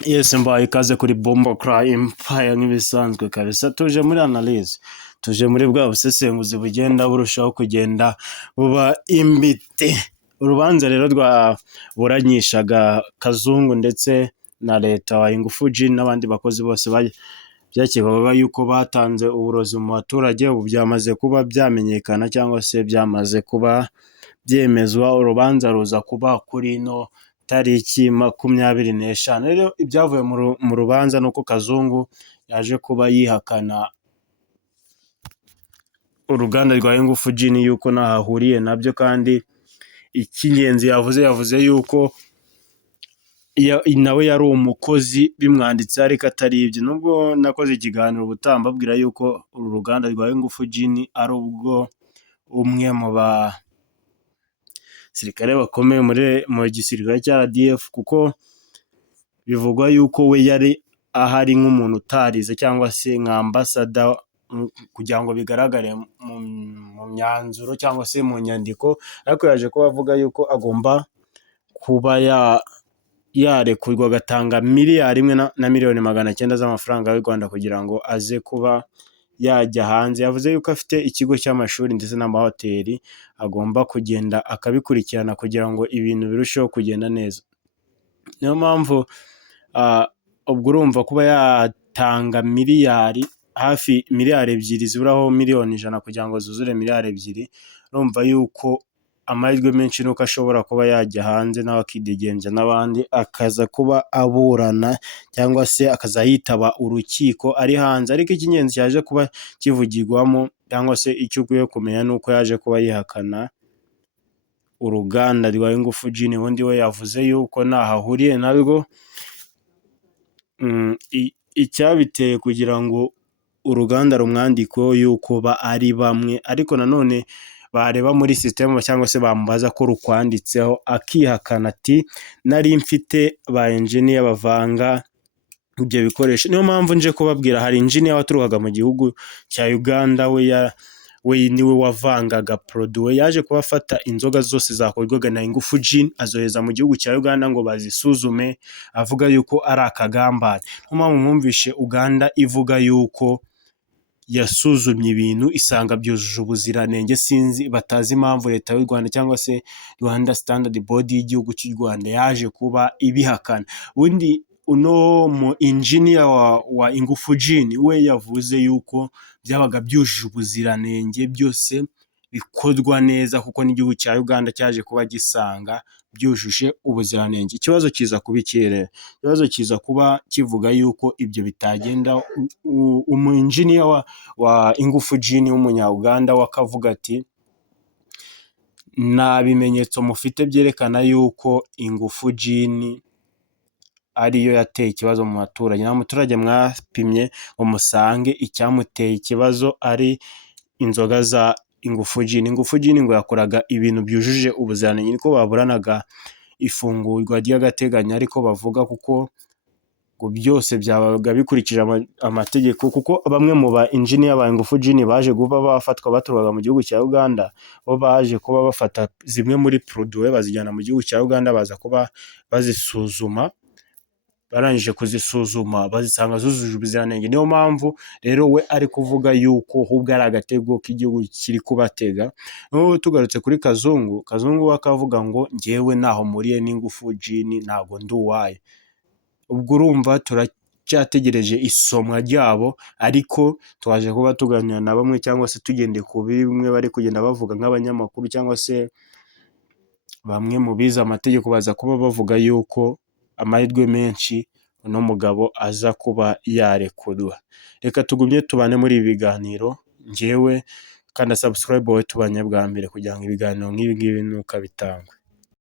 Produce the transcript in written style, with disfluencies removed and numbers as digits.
Yes, mbaye ikaze kuri Bombo Cry Empire nk'ibisanzwe kabisa. Tuje muri analyse, tuje muri bwa busesenguzi bugenda burushaho kugenda buba imbite. Urubanza rero rwaburanyishaga Kazungu ndetse na leta wa Ingufu Jean n'abandi bakozi bose byakekwaga yuko batanze uburozi mu baturage, ubu byamaze kuba byamenyekana cyangwa se byamaze kuba byemezwa. Urubanza ruza kuba kuri no tariki 25. Rero ibyavuye mu rubanza nuko Kazungu yaje kuba yihakana uruganda rwa Ingufu Jean yuko nahahuriye nabyo, kandi icy'ingenzi yavuze yuko nawe yari umukozi bimwanditse ariko atari ibyo. Nubwo nakoze ikiganiro ubutambabwira yuko uru ruganda rwa Ingufu Jean ari ubwo umwe mu basirikare bakomeye mu gisirikare cya RDF, kuko bivugwa yuko we yari ahari nk'umuntu utarize cyangwa se nka ambassador, kugira ngo bigaragare mu myanzuro cyangwa se mu nyandiko, ariko yaje kuba avuga yuko agomba kuba yarekurwa agatanga miliyari 1,900,000 z'amafaranga y'u Rwanda kugira ngo aze kuba yajya hanze. Yavuze yuko afite ikigo cy'amashuri ndetse n'amahoteli agomba kugenda akabikurikirana kugira ngo ibintu birusheho kugenda neza. Niyo mpamvu ubwo urumva kuba yatanga hafi miliyari 2 ziburaho miliyoni 100 kugira ngo zuzure miliyari 2, urumva yuko amahirwe menshi nuko ashobora kuba yajya hanze nawe akidegenza n'abandi, akaza kuba aburana cyangwa se akazayitaba urukiko ari hanze. Ariko icy'ingenzi cyaje kuba kivugirwamo cyangwa se icyo ukwiye kumenya nuko yaje kuba yihakana uruganda rwa Ingufu Jean. Ubundi we yavuze yuko nahahuriye nabwo. Icyabiteye kugira ngo uruganda rumwandikweho yuko ari bamwe, ariko nanone bareba muri system cyangwa se bamubaza ko rukwanditseho akihakana ati nari mfite ba engineer bavanga ibyo bikoresho. Niyo mpamvu nje kubabwira, hari engineer waturukaga mu gihugu cya Uganda, we niwe wavangaga produit. Yaje kubafata inzoga zose zakorwaga na Ingufu Jean azoheza mu gihugu cya Uganda ngo bazisuzume, avuga yuko ari akagambane. Niyo mpamvu mwumvishe Uganda ivuga yuko yasuzumye ibintu isanga byujuje ubuziranenge. Sinzi batazi impamvu leta y'u Rwanda cyangwa se Rwanda Standard Body y'igihugu cy'u Rwanda yaje kuba ibihakana. Undi mu engineer wa Ingufu Jean we yavuze yuko byabaga byujuje ubuziranenge, byose bikorwa neza, kuko n'igihugu cya Uganda cyaje kuba gisanga byujuje ubuziranenge. Ikibazo kiza kuba ikirere, ikibazo kiza kuba kivuga yuko ibyo bitagenda. Engineer wa Ingufu Jean w'umunya-Uganda wakavuga ati nta bimenyetso mufite byerekana yuko Ingufu Jean ariyo yateye ikibazo mu baturage. Nta muturage mwapimye ngo musange icyamuteye ikibazo ari inzoga za Ingufu Jean. Ingufu Jean ngo yakoraga ibintu byujuje ubuziranenge, niko baburanaga ifungurwa ry'agateganyo ariko bavuga, kuko ngo byose byabaga bikurikije amategeko. Kuko bamwe mu ba engineer ba Ingufu Jean baje kuba bafatwa baturukaga mu gihugu cya Uganda, bo baje kuba bafata zimwe muri produit bazijyana mu gihugu cya Uganda, baza kuba bazisuzuma. Barangije kuzisuzuma bazisanga zujuje ubuziranenge. Niyo mpamvu rero we ari kuvuga yuko ahubwo ari agatego k'igihugu kiri kubatega. Tugarutse kuri Kazungu akavuga ngo njyewe naho muriye n'Ingufu Jean ntago ndi uwaye. Ubwo urumva turacyategereje isomwa ryabo, ariko twaje kuba tuganira na bamwe cyangwa se tugendeye ku bimwe bari kugenda bavuga nk'abanyamakuru cyangwa se bamwe mu bize amategeko, baza kuba bavuga yuko amahirwe menshi uno mugabo aza kuba yarekurwa. Reka tugumye tubane muri ibi biganiro, njyewe kandi subscribe wowe tubanye bwa mbere kugira ngo ibiganiro nk'ibi ngibi nuka bitangwe.